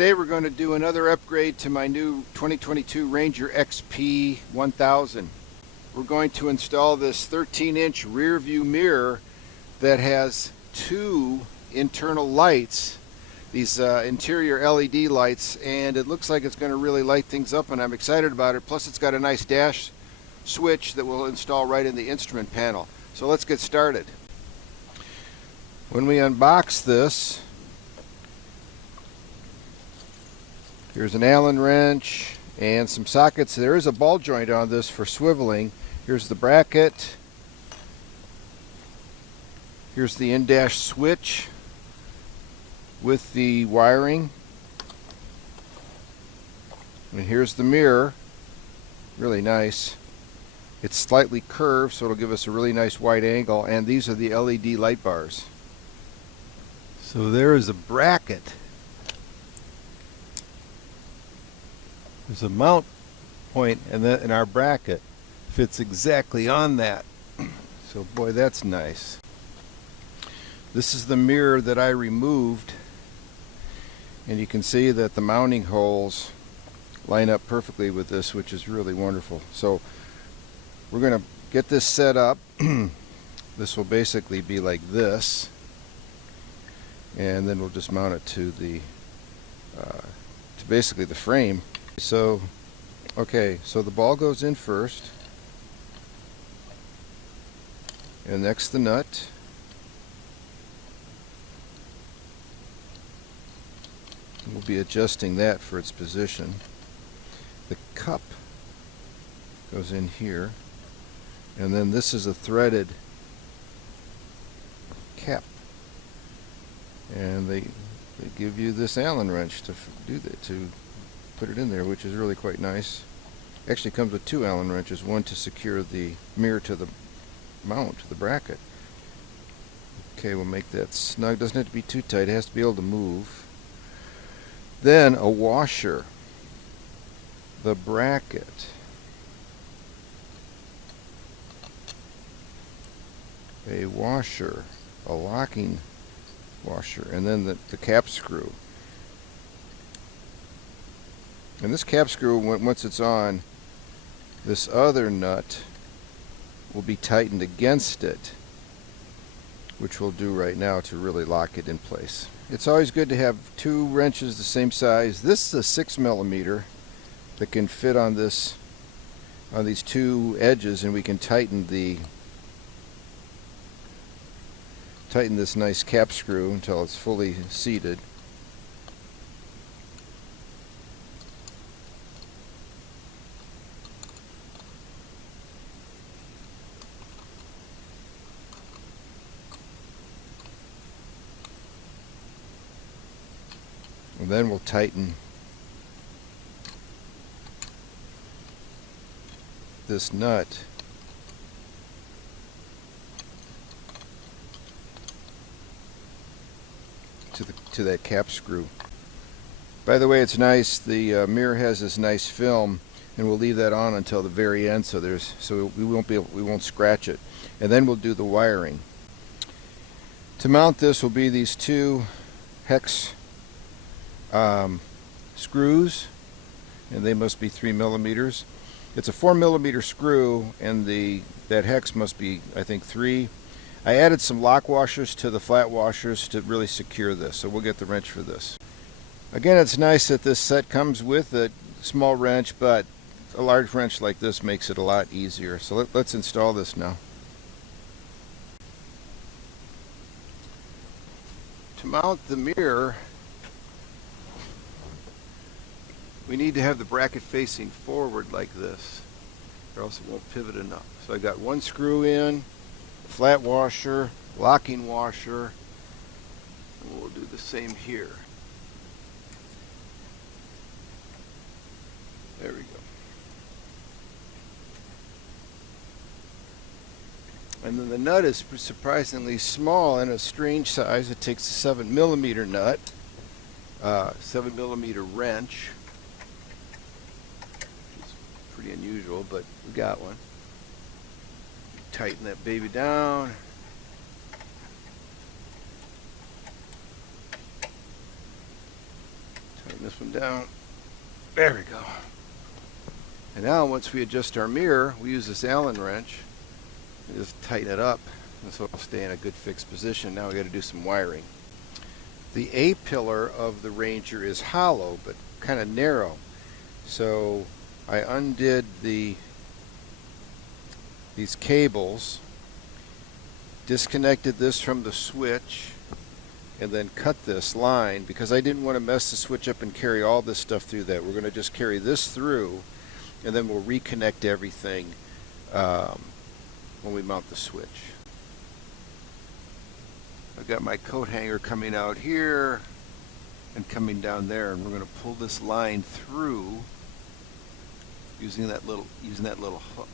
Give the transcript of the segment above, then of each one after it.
Today we're going to do another upgrade to my new 2022 Ranger XP 1000. We're going to install this 13-inch rear view mirror that has two internal lights, these interior LED lights, and it looks like it's going to really light things up, and I'm excited about it. Plus it's got a nice dash switch that will install right in the instrument panel. So let's get started. When we unbox this, here's an Allen wrench and some sockets. There is a ball joint on this for swiveling. Here's the bracket. Here's the in-dash switch with the wiring. And here's the mirror. Really nice. It's slightly curved, so it'll give us a really nice wide angle. And these are the LED light bars. So there is a bracket. There's a mount point, and our bracket fits exactly on that. So boy, that's nice. This is the mirror that I removed, and you can see that the mounting holes line up perfectly with this, which is really wonderful. So we're going to get this set up. This will basically be like this, and then we'll just mount it to the to basically the frame. So, okay, so the ball goes in first, and next the nut. We'll be adjusting that for its position. The cup goes in here, and then this is a threaded cap, and they give you this Allen wrench to do that, to put it in there, which is really quite nice. Actually comes with two Allen wrenches, one to secure the mirror to the mount, to the bracket. Okay, we'll make that snug. Doesn't have to be too tight, it has to be able to move. Then a washer, the bracket, a washer, a locking washer, and then the cap screw. And this cap screw, once it's on, this other nut will be tightened against it, which we'll do right now to really lock it in place. It's always good to have two wrenches the same size. This is a 6mm that can fit on this, on these two edges, and we can tighten this nice cap screw until it's fully seated. And then we'll tighten this nut to that cap screw. By the way, it's nice, the mirror has this nice film, and we'll leave that on until the very end, so we won't scratch it. And then we'll do the wiring. To mount this will be these two hex screws, and they must be 3mm. It's a 4mm screw, and that hex must be, I think, 3. I added some lock washers to the flat washers to really secure this, so we'll get the wrench for this. Again, it's nice that this set comes with a small wrench, but a large wrench like this makes it a lot easier. So let's install this now. To mount the mirror, we need to have the bracket facing forward like this, or else it won't pivot enough. So I got one screw in, flat washer, locking washer, and we'll do the same here. There we go. And then the nut is surprisingly small and a strange size. It takes a 7mm nut, 7mm wrench. Pretty unusual, but we got one. Tighten that baby down. Tighten tighten this one down. There we go. And now once we adjust our mirror, we use this Allen wrench and just tighten it up, and so it'll stay in a good fixed position. Now we got to do some wiring. The A pillar of the Ranger is hollow but kind of narrow, so I undid these cables, disconnected this from the switch, and then cut this line because I didn't want to mess the switch up and carry all this stuff through that. We're going to just carry this through, and then we'll reconnect everything when we mount the switch. I've got my coat hanger coming out here and coming down there, and we're going to pull this line through using that little hook.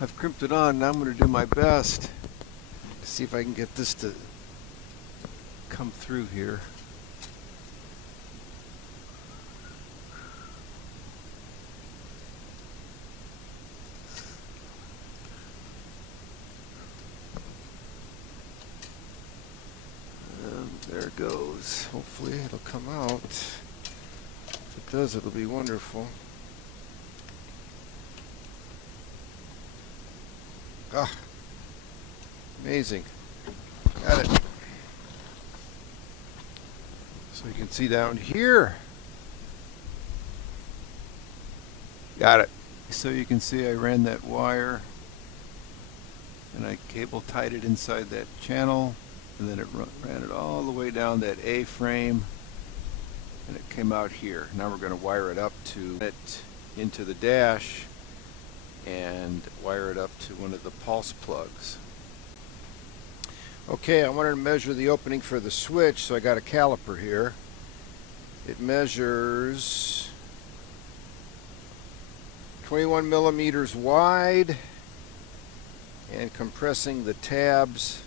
I've crimped it on. Now I'm going to do my best to see if I can get this to come through here. And there it goes. Hopefully it'll come out. If it does, it'll be wonderful. Ah, amazing. Got it. So you can see down here. Got it. So you can see I ran that wire and I cable tied it inside that channel, and then it ran it all the way down that A-frame, and it came out here. Now we're going to wire it up to it into the dash and wire it up to one of the pulse plugs. Okay, I wanted to measure the opening for the switch, so I got a caliper here. It measures 21 millimeters wide, and compressing the tabs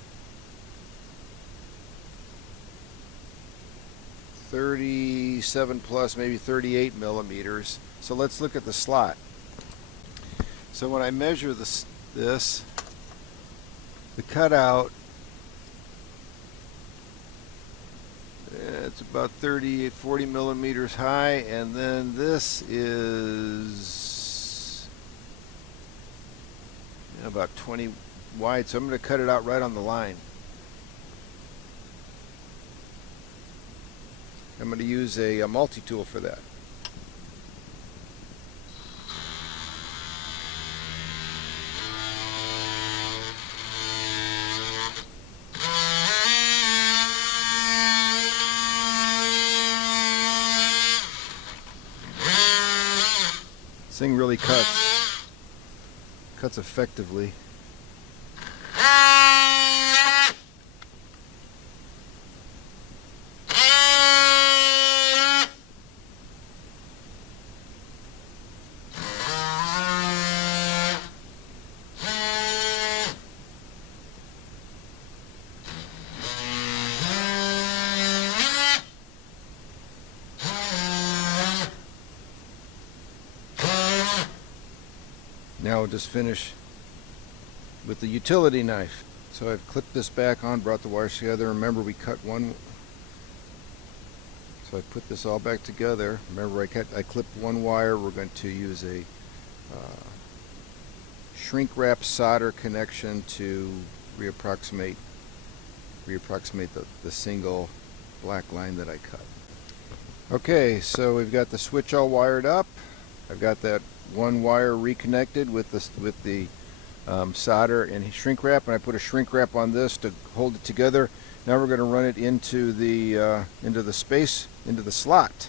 37 plus, maybe 38 millimeters. So let's look at the slot. So when I measure the cutout, it's about 40 millimeters high, and then this is about 20 wide, so I'm going to cut it out right on the line. I'm going to use a multi-tool for that. This thing really cuts effectively. Now we'll just finish with the utility knife. So I've clipped this back on, brought the wires together. Remember, we cut one. So I put this all back together. Remember, I clipped one wire. We're going to use a shrink wrap solder connection to reapproximate the single black line that I cut. Okay, so we've got the switch all wired up. I've got that one wire reconnected with the solder and shrink wrap, and I put a shrink wrap on this to hold it together. Now we're going to run it into the slot.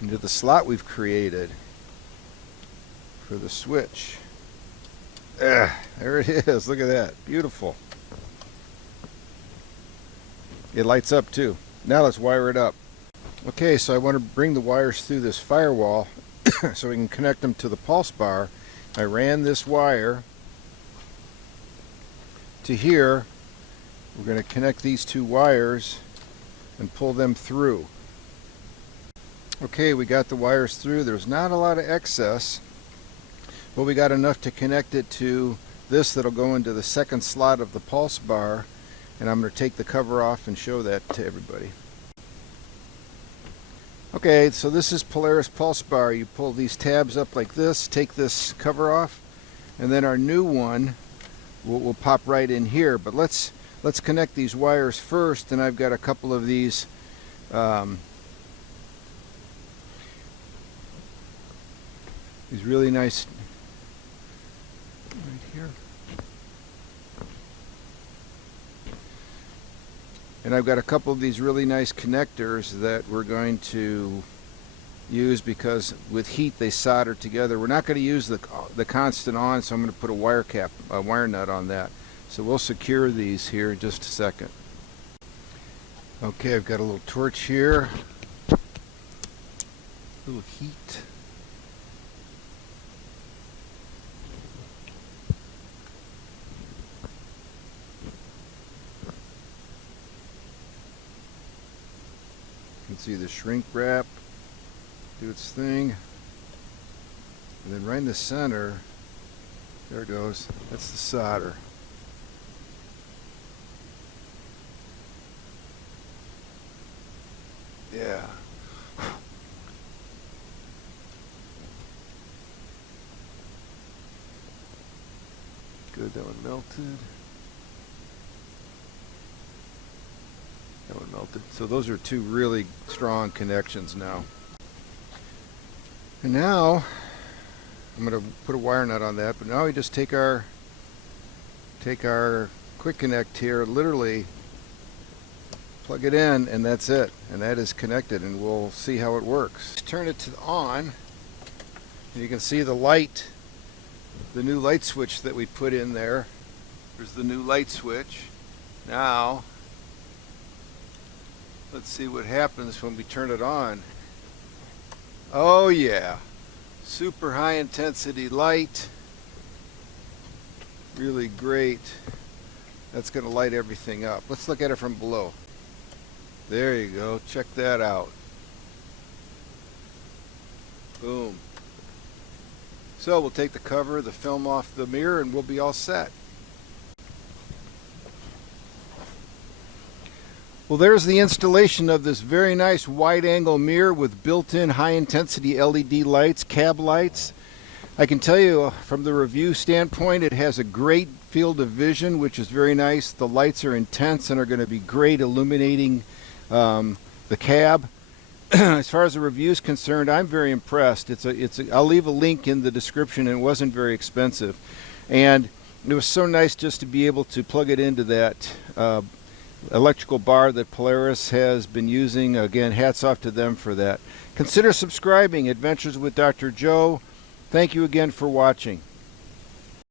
Into the slot we've created for the switch. There it is. Look at that. Beautiful. It lights up too. Now let's wire it up. Okay, so I want to bring the wires through this firewall so we can connect them to the pulse bar. I ran this wire to here. We're going to connect these two wires and pull them through. Okay, we got the wires through. There's not a lot of excess, but we got enough to connect it to this that'll go into the second slot of the pulse bar. and I'm going to take the cover off and show that to everybody. Okay, so this is Polaris Pulse Bar. You pull these tabs up like this, take this cover off, and then our new one will pop right in here. But let's connect these wires first, and I've got a couple of these really nice right here. And I've got a couple of these really nice connectors that we're going to use because with heat they solder together. We're not going to use the constant on, so I'm going to put a wire nut on that. So we'll secure these here in just a second. Okay, I've got a little torch here. A little heat. You can see the shrink wrap do its thing, and then right in the center, there it goes, that's the solder. Yeah. Good, that one melted. That one melted. So those are two really strong connections now. And now I'm going to put a wire nut on that, but now we just take our quick connect here, literally plug it in, and that's it, and that is connected, and we'll see how it works. Turn it to on, and you can see the light, the new light switch that we put in there. There's the new light switch. Now let's see what happens when we turn it on. Oh yeah, super high intensity light, really great. That's going to light everything up. Let's look at it from below. There you go, check that out. Boom. So we'll take the cover, the film off the mirror, and we'll be all set. Well, there's the installation of this very nice wide-angle mirror with built-in high-intensity LED lights, cab lights. I can tell you from the review standpoint, it has a great field of vision, which is very nice. The lights are intense and are going to be great illuminating the cab. As far as the review is concerned, I'm very impressed. I'll leave a link in the description, and it wasn't very expensive. And it was so nice just to be able to plug it into that electrical bar that Polaris has been using. Again, hats off to them for that. Consider subscribing. Adventures with Dr. Joe. Thank you again for watching.